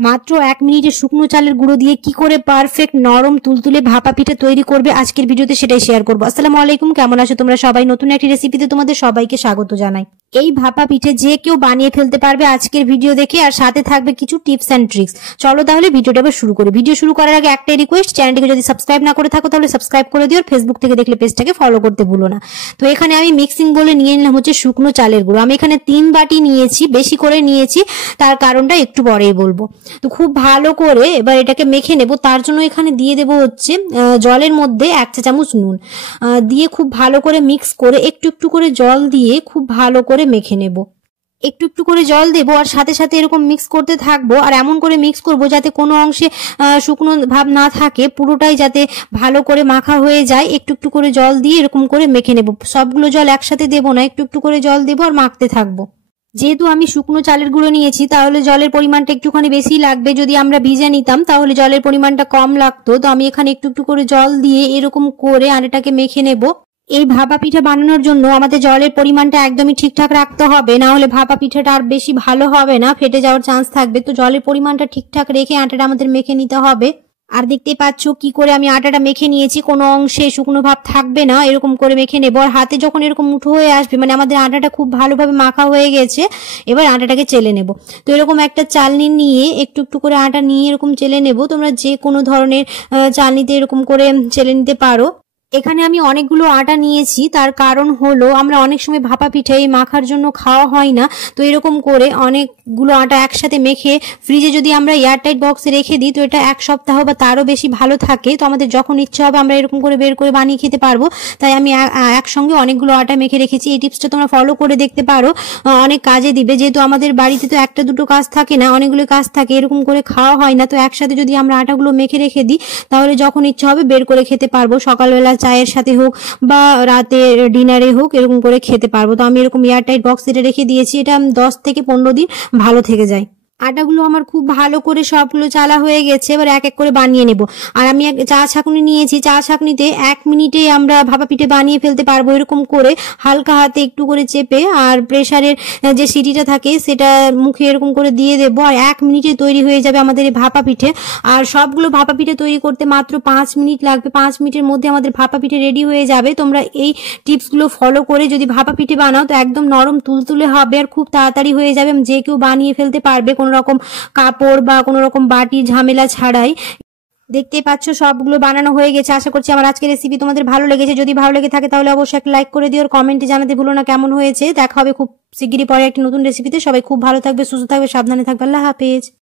মাত্র 1 মিনিটে শুকনো চালের গুঁড়ো দিয়ে কি করে পারফেক্ট নরম তুলতুলে ভাপা পিঠা তৈরি করবে আজকের ভিডিওতে সেটাই শেয়ার করবো। আসসালামু আলাইকুম, কেমন আছো তোমরা সবাই? নতুন একটি রেসিপিতে তোমাদের সবাইকে স্বাগত জানাই। এই ভাপা পিঠে যে কেউ বানিয়ে ফেলতে পারবে আজকের ভিডিও দেখে, আর সাথে থাকবে কিছু টিপস এন্ড ট্রিক্স। চলো তাহলে ভিডিওটা এবার শুরু করি। ভিডিও শুরু করার আগে একটাই রিকোয়েস্ট, চ্যানেলটিকে যদি সাবস্ক্রাইব না করে থাকো তাহলে সাবস্ক্রাইব করে দিও, আর ফেসবুক থেকে দেখলে পেজটাকে ফলো করতে ভুলো না। তো এখানে আমি মিক্সিং বলে নিয়ে নিলাম হচ্ছে শুকনো চালের গুঁড়ো। আমি এখানে 3 বাটি নিয়েছি, বেশি করে নিয়েছি, তার কারণটা একটু পরেই বলবো। তো খুব ভালো করে এবার এটাকে মেখে নেব। তার জন্য এখানে দিয়ে দেব হচ্ছে জলের মধ্যে 1 চা চামচ নুন দিয়ে খুব ভালো করে মিক্স করে একটু একটু করে জল দিয়ে খুব ভালো করে মেখে নেব। একটু একটু করে জল দেবো আর সাথে সাথে এরকম মিক্স করতে থাকবো, আর এমন করে মিক্স করবো যাতে কোনো অংশে শুকনো ভাব না থাকে, পুরোটাই যাতে ভালো করে মাখা হয়ে যায়। একটু একটু করে জল দিয়ে এরকম করে মেখে নেব। সবগুলো জল একসাথে দেবো না, একটু একটু করে জল দেবো আর মাখতে থাকবো। যেহেতু আমি শুকনো চালের গুঁড়ো নিয়েছি তাহলে জলের পরিমাণটা একটুখানি বেশি লাগবে। যদি আমরা ভিজে নিতাম তাহলে জলের পরিমাণটা কম লাগতো। তো আমি এখানে একটু একটু করে জল দিয়ে এরকম করে আটাটাকে মেখে নেব। এই ভাপা পিঠা বানানোর জন্য আমাদের জলের পরিমাণটা একদমই ঠিকঠাক রাখতে হবে, না হলে ভাপা পিঠাটা আর বেশি ভালো হবে না, ফেটে যাওয়ার চান্স থাকবে। তো জলের পরিমাণটা ঠিকঠাক রেখে আটাটা আমাদের মেখে নিতে হবে। আর দেখতে পাচ্ছ কি করে আমি আটাটা মেখে নিয়েছি, কোনো অংশে শুকনো ভাব থাকবে না, এরকম করে মেখে নেব। আর হাতে যখন এরকম মুঠো হয়ে আসবে মানে আমাদের আটাটা খুব ভালোভাবে মাখা হয়ে গেছে, এবার আটাটাকে চেলে নেব। তো এরকম একটা চালনি নিয়ে একটু একটু করে আটা নিয়ে এরকম চেলে নেব। তোমরা যে কোনো ধরনের চালনিতে এরকম করে চেলে নিতে পারো। এখানে আমি অনেকগুলো আটা নিয়েছি, তার কারণ হলো আমরা অনেক সময় ভাপা পিঠে মাখার জন্য খাওয়া হয় না। তো এরকম করে অনেকগুলো আটা একসাথে মেখে ফ্রিজে যদি আমরা এয়ারটাইট বক্সে রেখে দিই তো এটা 1 সপ্তাহ বা তারও বেশি ভালো থাকে। তো আমাদের যখন ইচ্ছা হবে আমরা এরকম করে বের করে বানিয়ে খেতে পারবো। তাই আমি একসঙ্গে অনেকগুলো আটা মেখে রেখেছি। এই টিপসটা তোমরা ফলো করে দেখতে পারো, অনেক কাজে দিবে। যেহেতু আমাদের বাড়িতে তো একটা দুটো কাজ থাকে না, অনেকগুলো কাজ থাকে, এরকম করে খাওয়া হয় না। তো একসাথে যদি আমরা আটাগুলো মেখে রেখে দিই তাহলে যখন ইচ্ছা হবে বের করে খেতে পারবো। সকালবেলা চায়ের সাথে হোক বা রাতে ডিনারে হোক এরকম করে খেতে পারবো। তো আমি এরকম এয়ারটাইট বক্সে রেখে দিয়েছি, এটা 10 থেকে 15 দিন ভালো থেকে যায়। আটাগুলো আমার খুব ভালো করে সবগুলো চালা হয়ে গেছে, এবার এক এক করে বানিয়ে নেব। আর আমি চা ছাঁকনি নিয়েছি, চা ছাঁকনিতে 1 মিনিটে আমরা ভাপা পিঠে বানিয়ে ফেলতে পারবো। এরকম করে হালকা হাতে একটু করে চেপে আর প্রেসারের যে সিটিটা থাকে সেটা মুখে এরকম করে দিয়ে দেবো, আর 1 মিনিটে তৈরি হয়ে যাবে আমাদের এই ভাপা পিঠে। আর সবগুলো ভাপা পিঠে তৈরি করতে মাত্র 5 মিনিট লাগবে। 5 মিনিটের মধ্যে আমাদের ভাপা পিঠে রেডি হয়ে যাবে। তোমরা এই টিপসগুলো ফলো করে যদি ভাপা পিঠে বানাও তো একদম নরম তুলতুলে হবে আর খুব তাড়াতাড়ি হয়ে যাবে, যে কেউ বানিয়ে ফেলতে পারবে কোনো রকম কাপড় বা কোনো রকম বাটি ঝামেলা ছাড়াই। দেখতেই পাচ্ছ সবগুলো বানানো হয়ে গেছে। আশা করছি আমার আজকের রেসিপি তোমাদের ভালো লেগেছে। যদি ভালো লেগে থাকে তাহলে অবশ্যই একটা লাইক করে দিও, আর কমেন্টে জানাতে ভুলো না কেমন হয়েছে। দেখা হবে খুব শিগগিরই পরে একটি নতুন রেসিপিতে। সবাই খুব ভালো থাকবে, সুস্থ থাকবে, সাবধানে থাকবে। আল্লাহ হাফেজ।